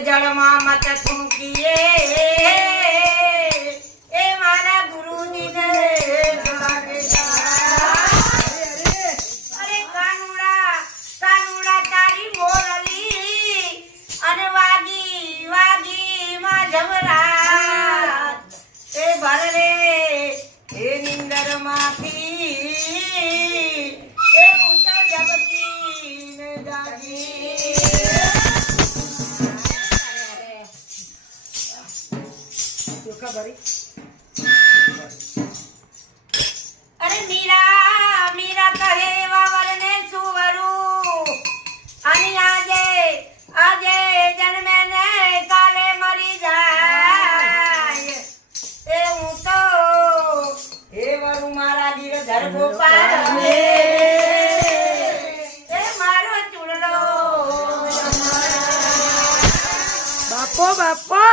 જળમાં મત થૂંકીએ એ મારા ગુરુજીને અરે કાનુડા કાનુડા તારી મોરલી અને વાગી વાગી માં જમરાત એ ભરરે એ નિંદર માંથી એ હું તો જબકી ને જાગી અરે મીરા મીરા કહે વાવરને સુવરું અને આજે આજે જન્મે ને કાલે મરી જાય એ હું તો હે વરુ મારા ગીરધર ગોપાલ એ મારો ચૂડલો બાપો બાપો